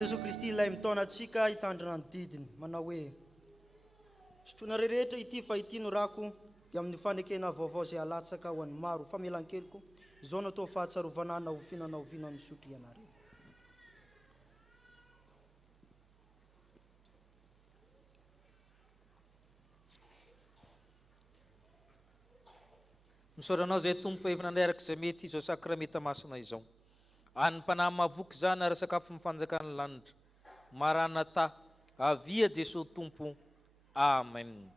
Jesu Kristy ilay mitona antsika hitandrina ny didiny manao hoe sotroina rehetra ity fa ity no rako dia amin'ny fanekena vaovao izay alatsaka ho an'ny maro famelan-keliko izao natao fahatsarovana na oviana ny sotro ianareo. Misaoranao zay tompo fa efa nandraraka izay mety izao sakramenta masina izao. Any mpanahy mavoky zany ary sakafo mifanjakany lanitra. Maranata, avia Jesosy tompo. Amen.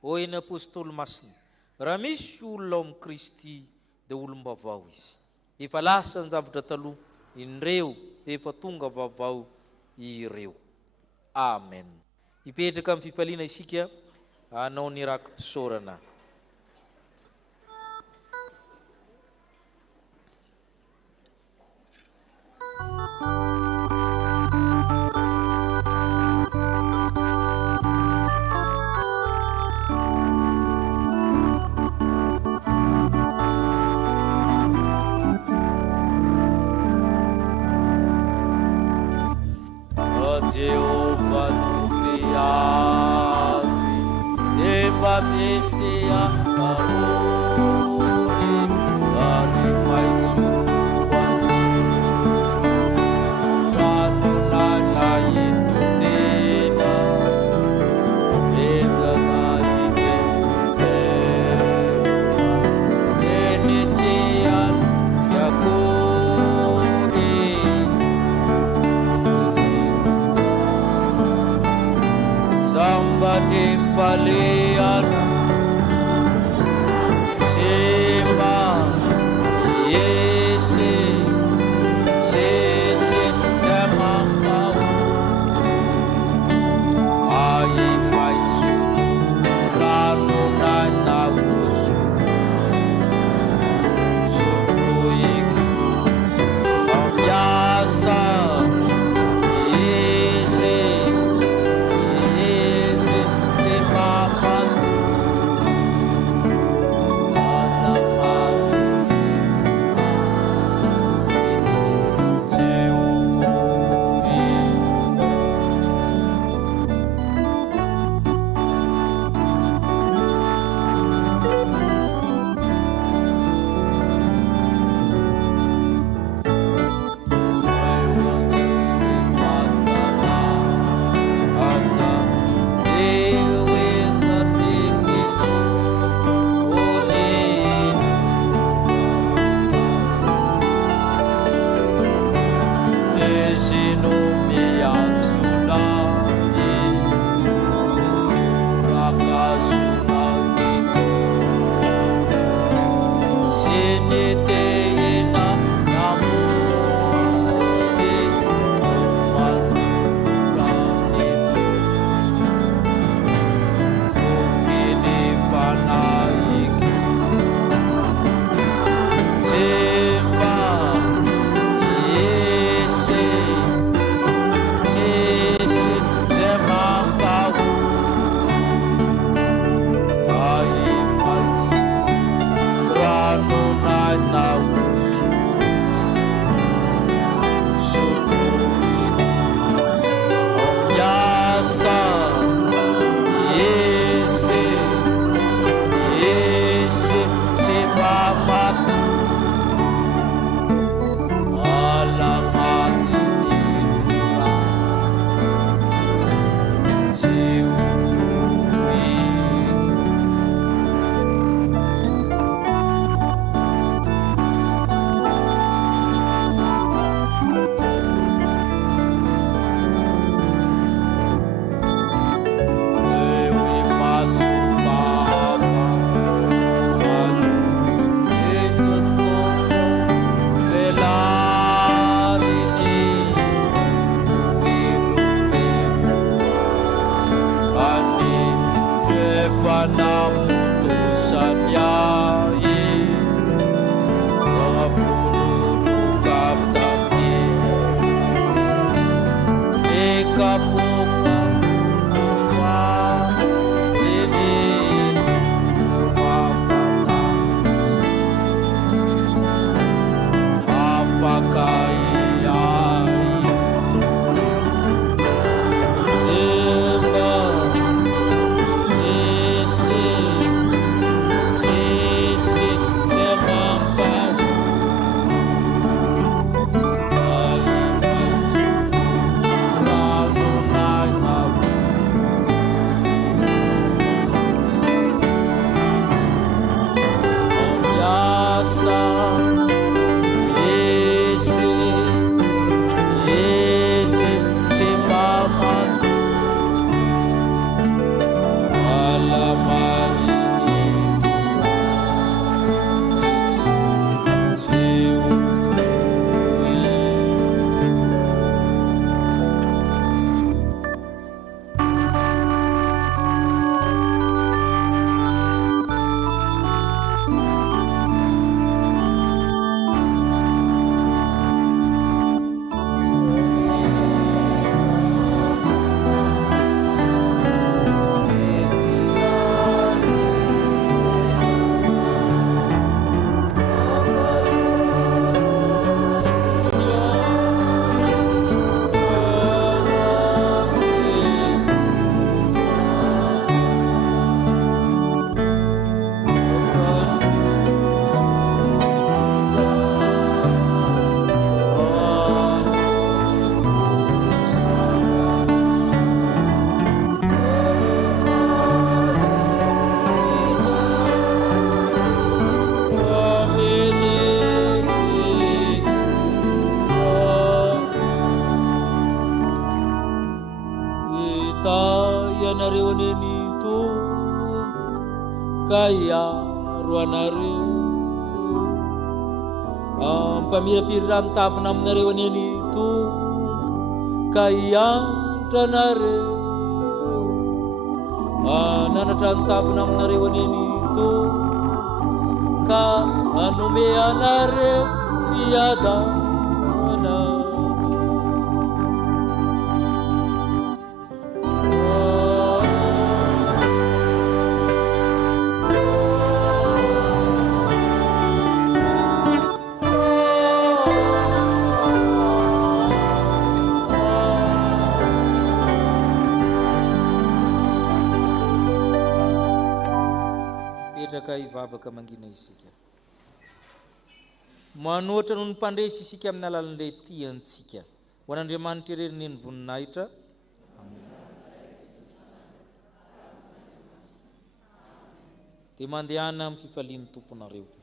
O eny apôstôly masina, raha misy olona ao amin'ny Kristy dia olom-baovao izy. Efa lasa ny zavatra taloha, indreo efa tonga vaovao ireo. Amen. Ipetraka amin'ny fifaliana isika, hanao ny rakim-pisaorana. Jehovah no criado, Jeba Messia Karori, Ari Maitsuan, Rano Nana Itudena, Eda Naite Enetian Yakuri, Somebody Falian Sema Yesi Sesi Zemambau Ai Maitsu Rano Nana Usu Sutuiki Yasa Mahita ianareo aneny tompo ka hiaro anareo. Ampamirapiry mitafina aminareo aneny tompo ka hiantra anareo. Ananatra nitafina aminareo aneny tompo ka anome anareo fiadana. Petraka ivavaka mangina isika. Manoatra noho ny mpandresy isika amin'ny alalan'ilay tiantsika. Ho an'Andriamanitra irery ny voninahitra. Dia mandehana amin'ny fifalian'ny tomponareo.